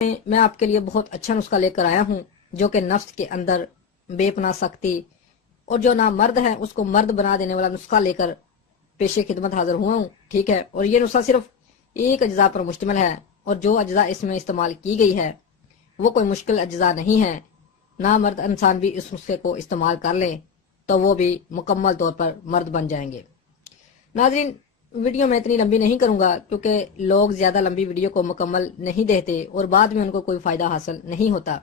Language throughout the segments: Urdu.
میں آپ کے لیے بہت اچھا نسخہ لے کر آیا ہوں جو کہ نفس کے اندر بے پناہ سختی اور جو نامرد ہے اس کو مرد بنا دینے والا نسخہ لے کر پیش خدمت حاضر ہوا ہوں. ٹھیک ہے، اور یہ نسخہ صرف ایک اجزاء پر مشتمل ہے اور جو اجزاء اس میں استعمال کی گئی ہے وہ کوئی مشکل اجزاء نہیں ہے. نامرد انسان بھی اس نسخے کو استعمال کر لیں تو وہ بھی مکمل طور پر مرد بن جائیں گے. ناظرین، ویڈیو میں اتنی لمبی نہیں کروں گا کیونکہ لوگ زیادہ لمبی ویڈیو کو مکمل نہیں دیتے اور بعد میں ان کو کوئی فائدہ حاصل نہیں ہوتا.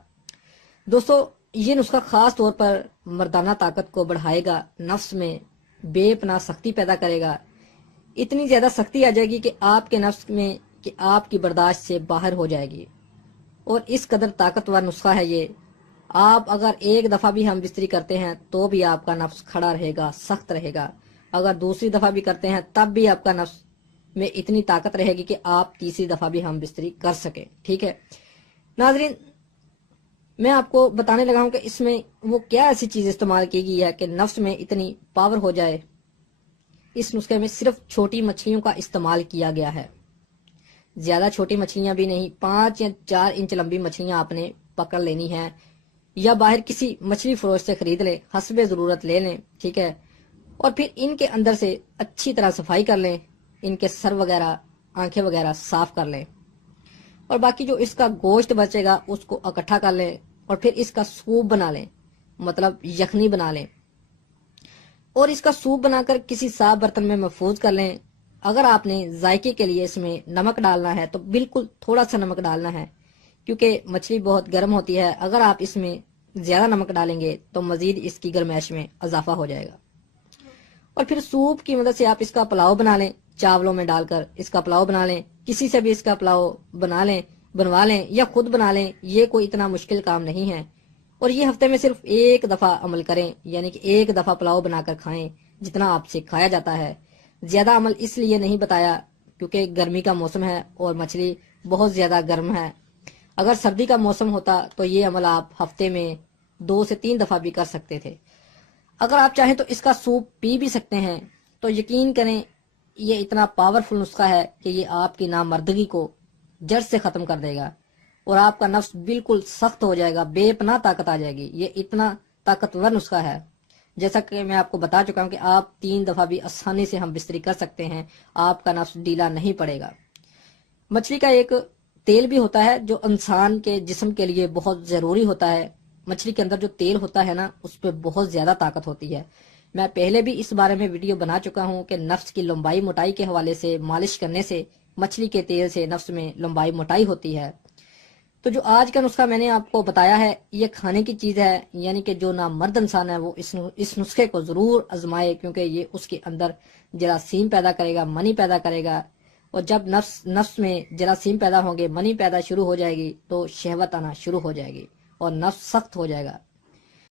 دوستو، یہ نسخہ خاص طور پر مردانہ طاقت کو بڑھائے گا، نفس میں بے پناہ سختی پیدا کرے گا. اتنی زیادہ سختی آ جائے گی کہ آپ کے نفس میں کہ آپ کی برداشت سے باہر ہو جائے گی. اور اس قدر طاقتور نسخہ ہے یہ. آپ اگر ایک دفعہ بھی ہم بستری کرتے ہیں تو بھی آپ کا نفس کھڑا رہے گا، سخت رہے گا. اگر دوسری دفعہ بھی کرتے ہیں تب بھی آپ کا نفس میں اتنی طاقت رہے گی کہ آپ تیسری دفعہ بھی ہم بستری کر سکیں. ٹھیک ہے ناظرین، میں آپ کو بتانے لگا ہوں کہ اس میں وہ کیا ایسی چیز استعمال کی گئی ہے کہ نفس میں اتنی پاور ہو جائے. اس نسخے میں صرف چھوٹی مچھلیوں کا استعمال کیا گیا ہے. زیادہ چھوٹی مچھلیاں بھی نہیں، 5 یا 4 انچ لمبی مچھلیاں آپ نے پکڑ لینی ہیں یا باہر کسی مچھلی فروش سے خرید لیں، حسب ضرورت لے لیں. ٹھیک ہے، اور پھر ان کے اندر سے اچھی طرح صفائی کر لیں، ان کے سر وغیرہ آنکھیں وغیرہ صاف کر لیں اور باقی جو اس کا گوشت بچے گا اس کو اکٹھا کر لیں اور پھر اس کا سوپ بنا لیں، مطلب یخنی بنا لیں اور اس کا سوپ بنا کر کسی صاف برتن میں محفوظ کر لیں. اگر آپ نے ذائقے کے لیے اس میں نمک ڈالنا ہے تو بالکل تھوڑا سا نمک ڈالنا ہے کیونکہ مچھلی بہت گرم ہوتی ہے. اگر آپ اس میں زیادہ نمک ڈالیں گے تو مزید اس کی گرمائش میں اضافہ ہو جائے گا. اور پھر سوپ کی مدد سے آپ اس کا پلاؤ بنا لیں، چاولوں میں ڈال کر اس کا پلاؤ بنا لیں. کسی سے بھی اس کا پلاؤ بنوا لیں یا خود بنا لیں، یہ کوئی اتنا مشکل کام نہیں ہے. اور یہ ہفتے میں صرف ایک دفعہ عمل کریں، یعنی کہ ایک دفعہ پلاؤ بنا کر کھائیں جتنا آپ سے کھایا جاتا ہے. زیادہ عمل اس لیے نہیں بتایا کیونکہ گرمی کا موسم ہے اور مچھلی بہت زیادہ گرم ہے. اگر سردی کا موسم ہوتا تو یہ عمل آپ ہفتے میں 2 سے 3 دفعہ بھی کر سکتے تھے. اگر آپ چاہیں تو اس کا سوپ پی بھی سکتے ہیں. تو یقین کریں یہ اتنا پاورفل نسخہ ہے کہ یہ آپ کی نامردگی کو جڑ سے ختم کر دے گا اور آپ کا نفس بالکل سخت ہو جائے گا، بے پناہ طاقت آ جائے گی. یہ اتنا طاقتور نسخہ ہے جیسا کہ میں آپ کو بتا چکا ہوں کہ آپ 3 دفعہ بھی آسانی سے ہم بستری کر سکتے ہیں، آپ کا نفس ڈھیلا نہیں پڑے گا. مچھلی کا ایک تیل بھی ہوتا ہے جو انسان کے جسم کے لیے بہت ضروری ہوتا ہے. مچھلی کے اندر جو تیل ہوتا ہے نا اس پہ بہت زیادہ طاقت ہوتی ہے. میں پہلے بھی اس بارے میں ویڈیو بنا چکا ہوں کہ نفس کی لمبائی موٹائی کے حوالے سے مالش کرنے سے مچھلی کے تیل سے نفس میں لمبائی موٹائی ہوتی ہے. تو جو آج کا نسخہ میں نے آپ کو بتایا ہے یہ کھانے کی چیز ہے، یعنی کہ جو نامرد انسان ہے وہ اس نسخے کو ضرور آزمائے کیونکہ یہ اس کے اندر جراثیم پیدا کرے گا، منی پیدا کرے گا. اور جب نفس میں جراثیم پیدا ہوں گے، منی پیدا شروع ہو جائے گی تو شہوت آنا شروع ہو جائے گی اور نفس سخت ہو جائے گا.